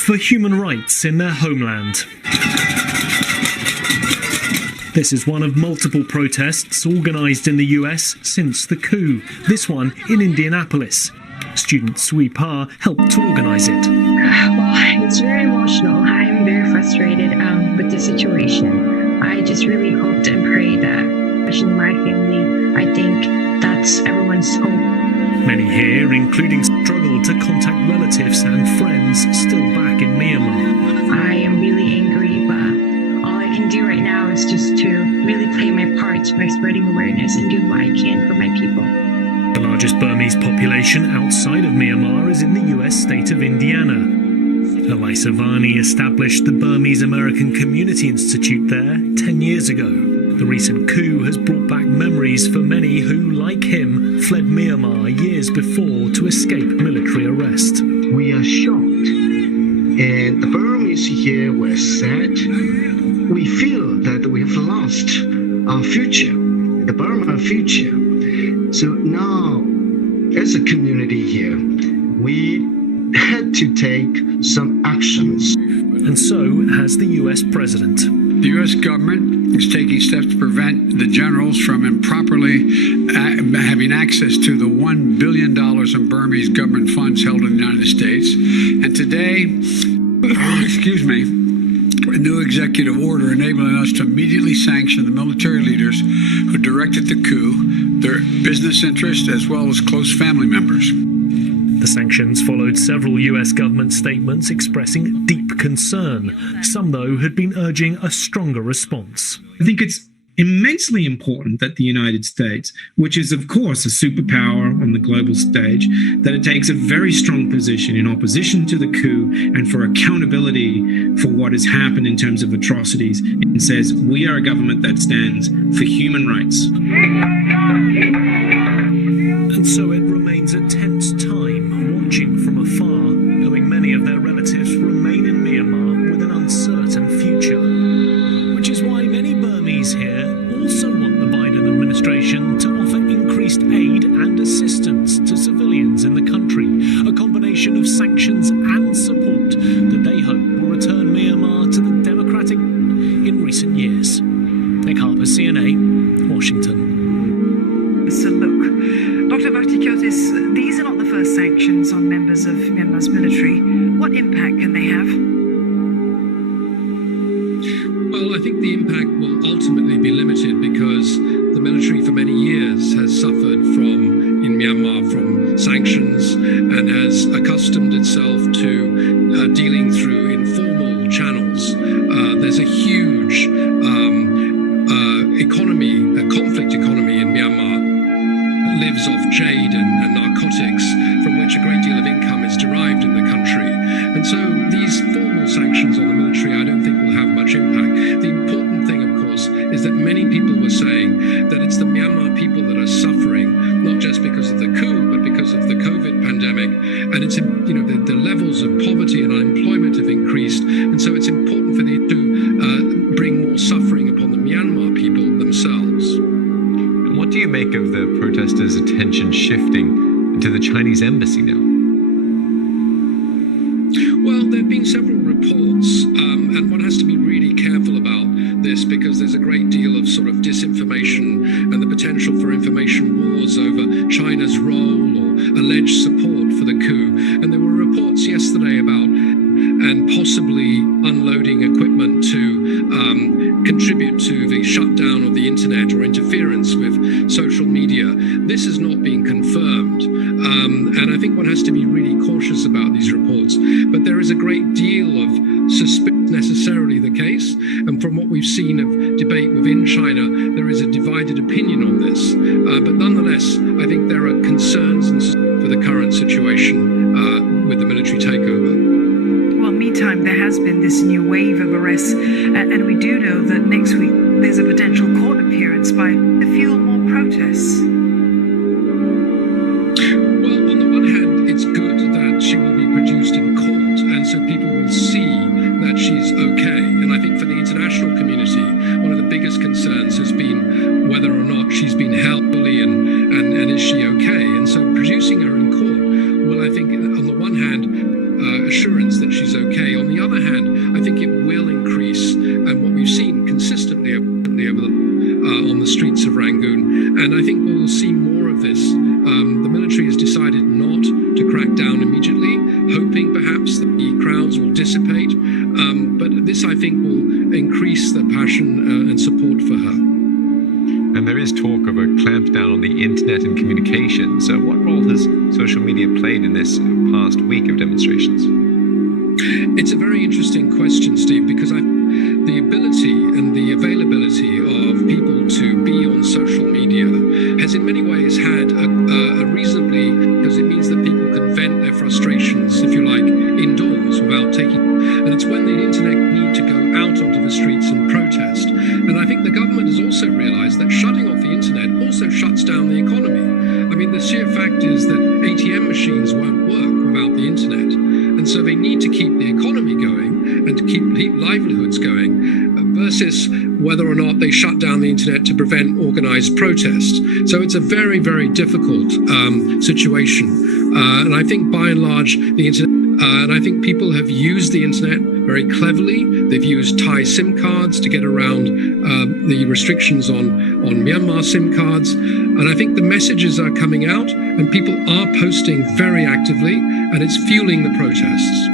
for human rights in their homeland. This is one of multiple protests organised in the US since the coup, this one in Indianapolis. Student Sui Pa helped to organise it. Well, it's very emotional. I'm very frustrated with the situation. I just really hoped and prayed that, especially my family, I think that's everyone's hope. Many here, including, struggled to contact relatives and friends still back in Myanmar. I am really angry, but all I can do right now is just to really play my part by spreading awareness and do what I can for my people. The largest Burmese population outside of Myanmar is in the US state of Indiana. Elisa Varney established the Burmese American Community Institute there 10 years ago. The recent coup has brought back memories for many who, like him, fled Myanmar years before to escape military arrest. We are shocked, and the Burmese here were sad. We feel that we have lost our future, the Burma future. So now, as a community here, we had to take some actions. And so has the US president. The U.S. government is taking steps to prevent the generals from improperly having access to the $1 billion in Burmese government funds held in the United States. And today, a new executive order enabling us to immediately sanction the military leaders who directed the coup, their business interests, as well as close family members. The sanctions followed several US government statements expressing deep concern. Some, though, had been urging a stronger response. I think it's immensely important that the United States, which is, of course, a superpower on the global stage, that it takes a very strong position in opposition to the coup and for accountability for what has happened in terms of atrocities, and says we are a government that stands for human rights. And so it remains a tense time, watching from afar, knowing many of their relatives remain in Myanmar with an uncertain future. Which is why many Burmese here also want the Biden administration to offer increased aid and assistance to civilians in the country, a combination of sanctions and support that they hope will return Myanmar to the democratic in recent years. Nick Harper, CNA, Washington. So look, Dr. Bhakti-Kyotis, these are not the first sanctions on members of Myanmar's military. What impact can they have? Well, I think the impact will ultimately be limited because the military for many years has suffered in Myanmar from sanctions and has accustomed itself to dealing through informal channels. There's a huge conflict economy in Myanmar that lives off jade and narcotics, from which a great deal of income is derived in the country. And so these formal sanctions on the military, I don't think will have much impact. The important thing, of course, is that many people were saying that it's the Myanmar people that are suffering, not just because of the coup, but because of the COVID pandemic. And it's, the levels of poverty and unemployment have increased. And so it's important for them to bring more suffering upon the Myanmar people themselves. And what do you make of the protesters' attention shifting to the Chinese embassy now? Well, there have been several reports, and one has to be really careful about this because there's a great deal of sort of disinformation and the potential for information wars over China's role or alleged support for the coup. And there were reports yesterday about and possibly unloading equipment to contribute to the shutdown of the internet or interference with social media. This has not been confirmed. And I think one has to be really cautious about these reports. But there is a great deal of suspicion necessarily the case. And from what we've seen of debate within China, there is a divided opinion on this. But nonetheless, I think there are concerns for the current situation with the military takeover. Well, meantime, there has been this new wave of arrests, and we do know that next week there's a potential court appearance by to fuel more protests. Well, on the one hand, it's good that she will be produced in court, and so people will see that she's okay. And I think for the international community, one of the biggest concerns has been whether or not she's been held fully and is she okay. And so producing her in court will, I think, on the one hand, assurance that she's okay. crowds will dissipate. But this, I think, will increase the passion and support for her. And there is talk of a clampdown on the internet and communications. So what role has social media played in this past week of demonstrations? It's a very interesting question, Steve, because the ability and the availability of people to be on social media has in many ways had a reasonably, because it means that people can vent their frustrations, if you like, indoors without taking, and it's when the internet need to go out onto the streets and protest. And I think the government has also realized that shutting off the internet also shuts down the economy. I mean, the sheer fact is that ATM machines won't work without the internet. And so they need to keep the economy going and to keep livelihoods going versus whether or not they shut down the internet to prevent organized protests. So it's a very, very difficult situation. And I think by and large, the internet, and I think people have used the internet very cleverly. They've used Thai SIM cards to get around the restrictions on Myanmar SIM cards. And I think the messages are coming out and people are posting very actively, and it's fueling the protests.